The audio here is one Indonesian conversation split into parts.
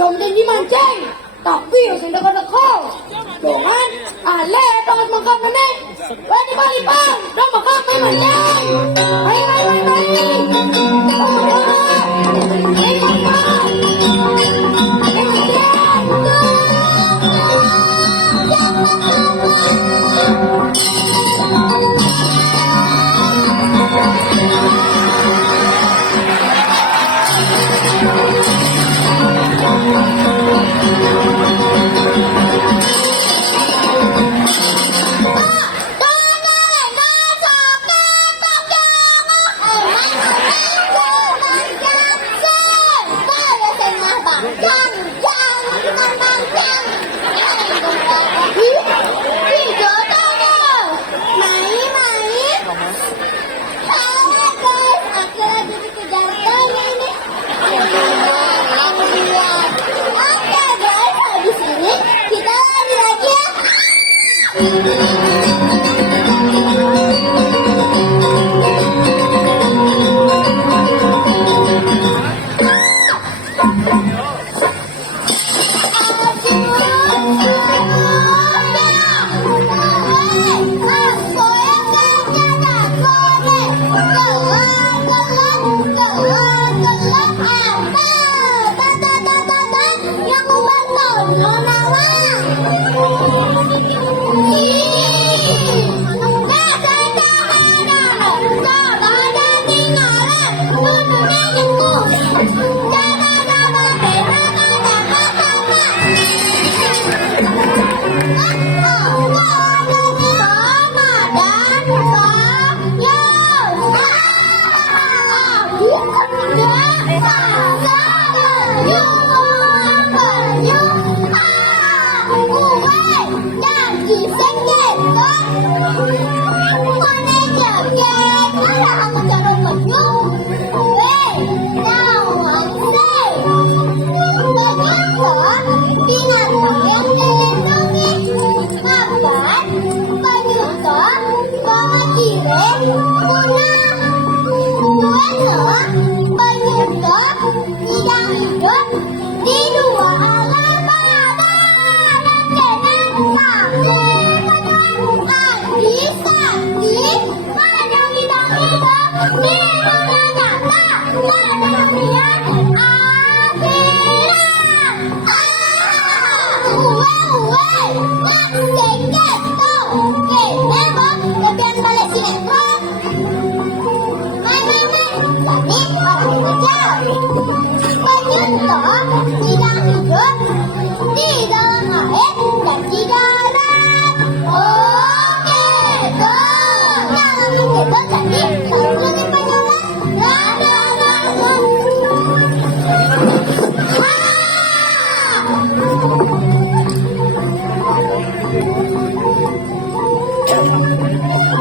Yang tinggi mancing, tapi yang dekat-dekat. Jangan ale tangan mangkap nenek. Wadi balik bang, dah mangkap mancing. Hai hai hai hai.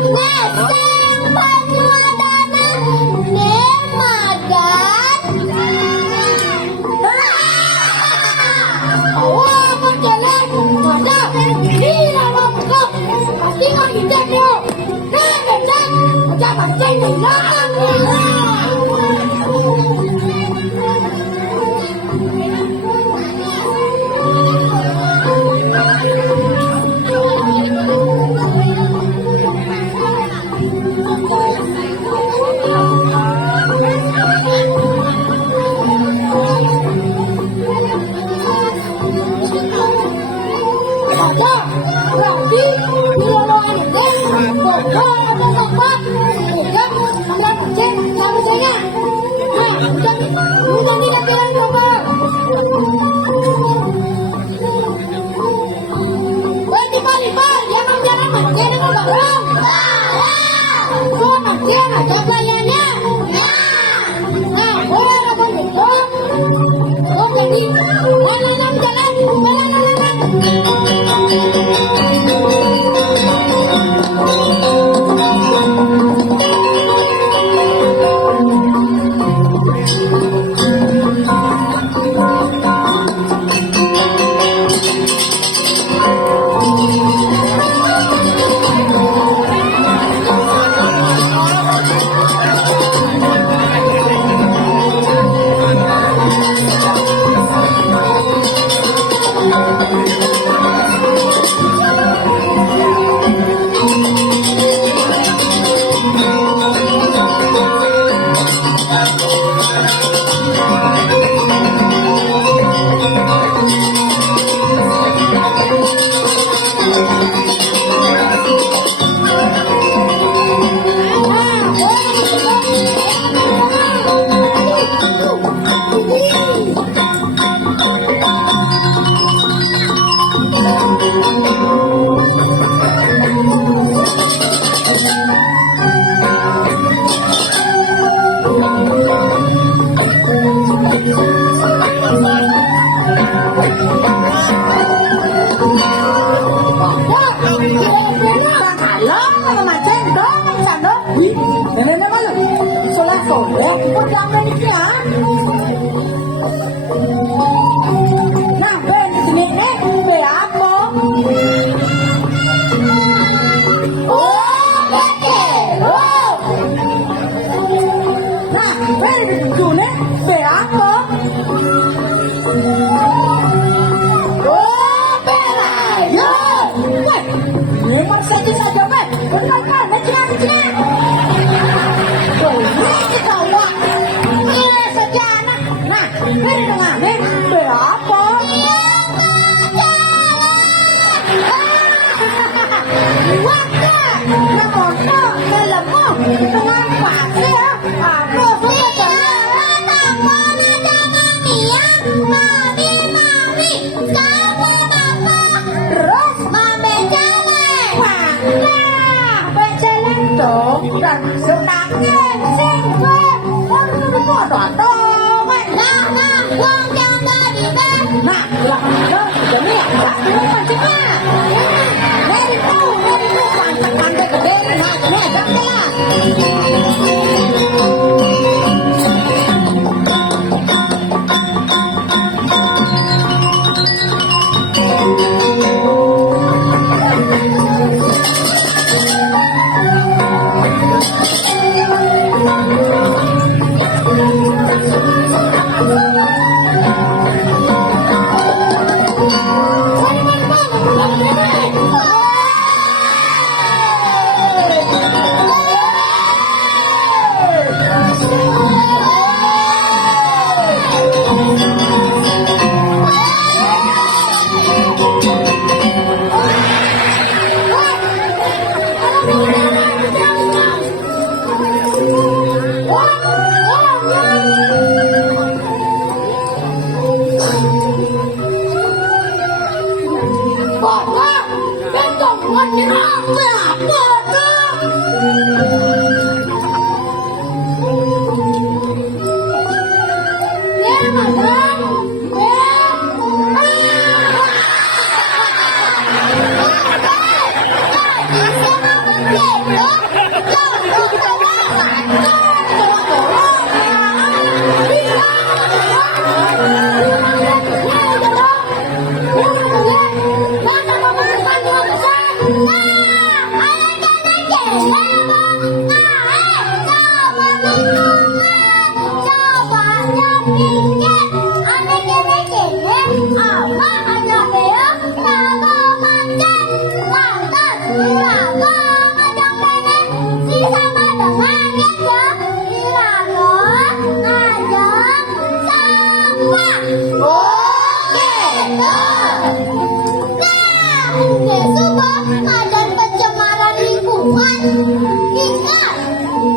Neseng penyuadana nemadan Udah tidak bilang coba. Berarti balik dia jangan dia dengan barang. So dia ngajak layannya. Nah, boleh apa itu? Oh jadi, boleh jalan.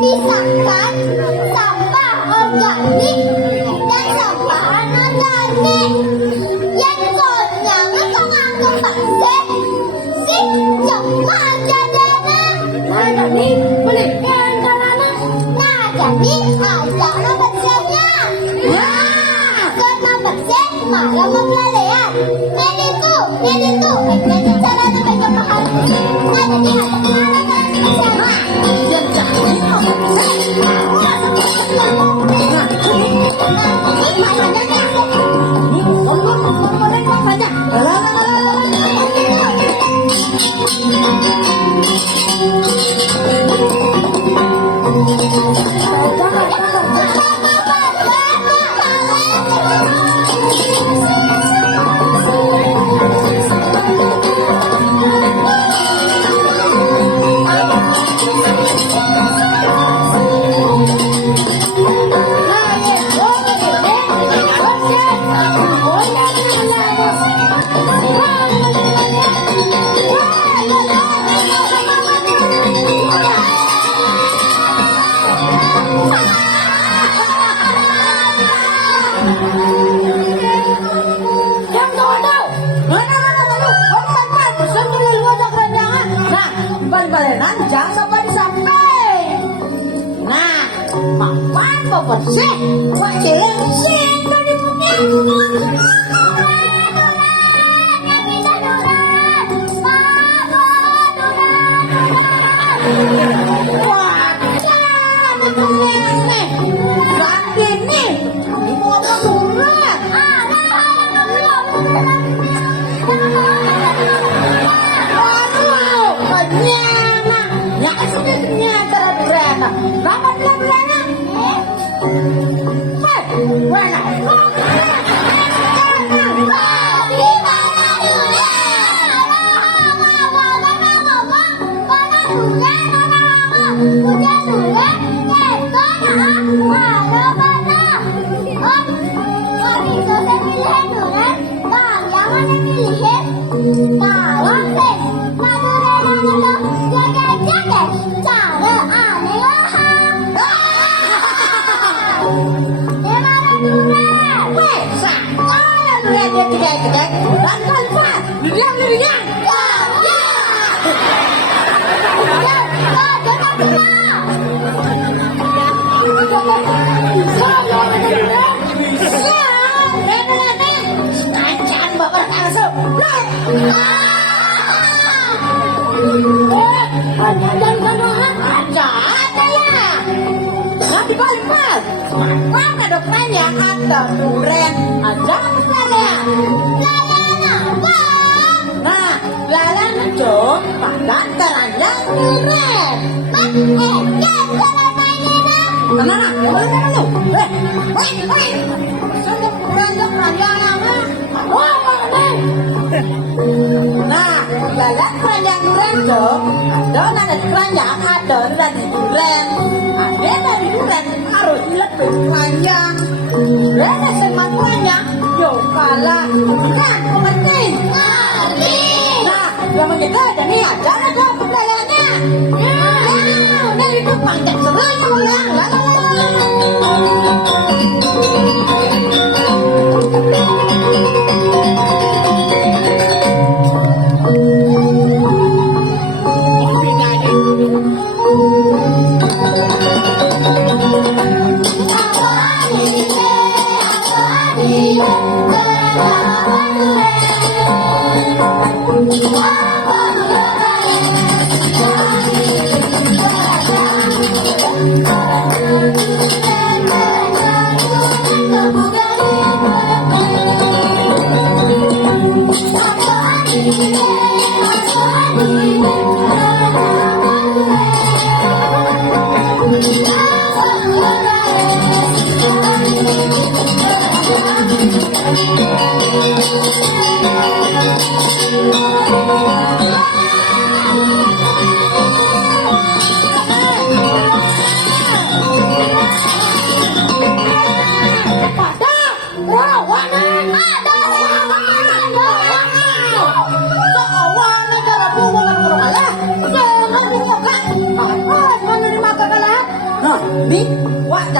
Pisahkan sampah organik dan Karena bersih, malah membelalean. Meditku, bagaimana cara mereka paham? Ada di hadapan orang bersama. Yang jadi balenan jangan sampai disampai. Nah, papan kau bersih, wak cilik bersih dari punya. Wah, nih, ganti nih, ini mau apa murah? Ada duren aja kalian. Nah, lalan itu padan teranjang duren. Kenapa? Boleh kan lu? Sudah teranjang teranjang Nah, lalan teranjang duren itu ada nada teranjang, ada dari duren. Ada dari duren harus lebih panjang. Beda semuanya, yo kalah, kan penting. Nah, yang begitu ada nih aja ada perbedaannya. Nah, itu panjang serunya ulang.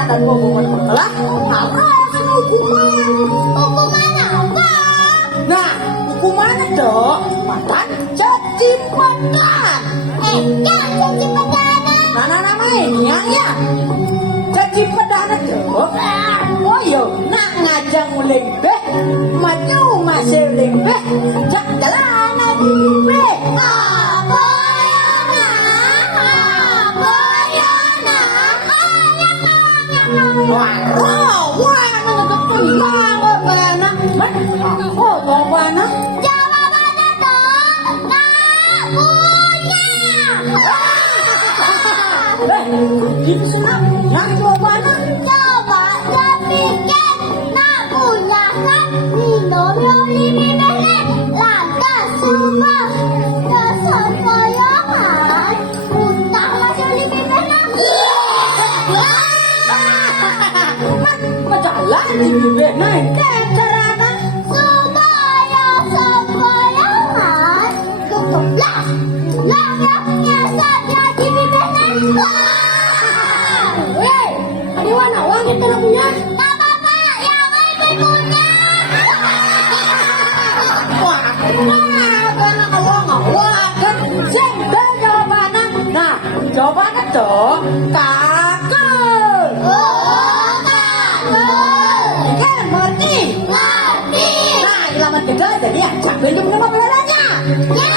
Dan hubungan berkelah harus hukuman. Hukuman apa? Nah, hukuman itu makan caci pedan. Jangan caci pedan. Nah, namanya ya caci pedan itu. Oh iya, lembeh, maju masih lembeh, jak jalanan lembeh. Wah, wah, ngegetul banget mana? Oh, mau mana? Jawabannya dong, nggak punya. Gitu senang, yang jawabannya? Coba sepikir, nggak punya kan? Minum yoli bibit, lantas semua dasar koyongan. Utang masih yoli bibit. Majalah di bibir naik carana Supaya sempoyongan kekeblas layaknya saja di bibirnya. Hei, ada warna uang kita nak punya. Gak apa-apa, yang lebih punya. wah karena wah kan sembel jawabannya. Nah jawabannya tuh kakak kan ngerti. Ngerti. Nah ilaman juga jadi yang sambil jumlah pembelajarannya. Ya.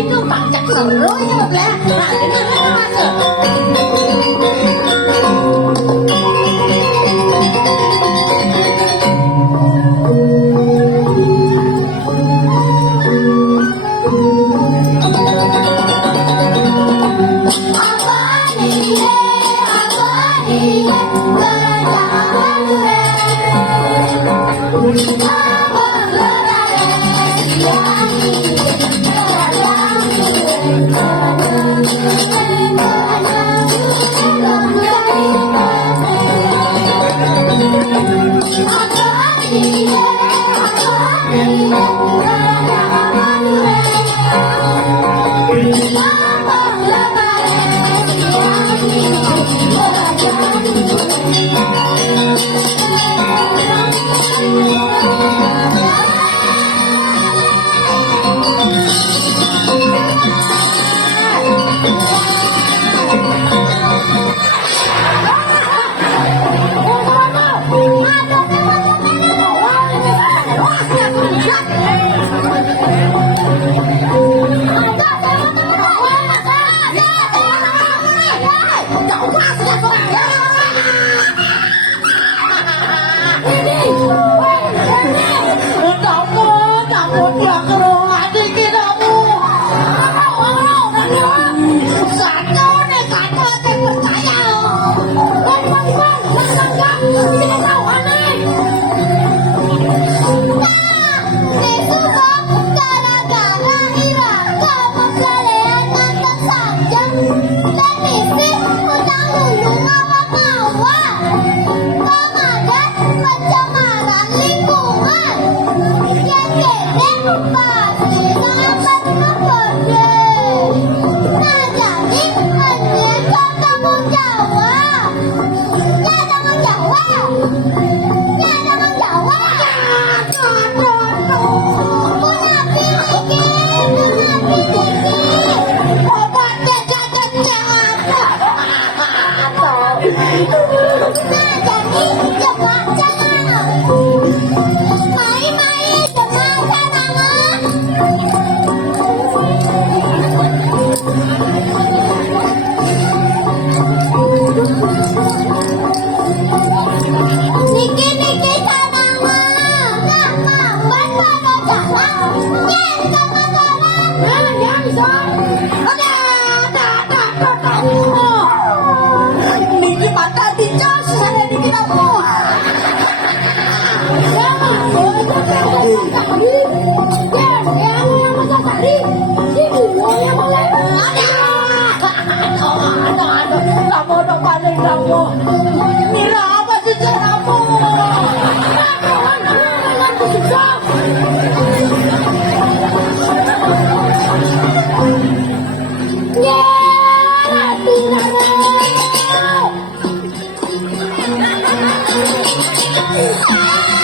Itu baca seru ya bela. Nah itu masuk. Ah!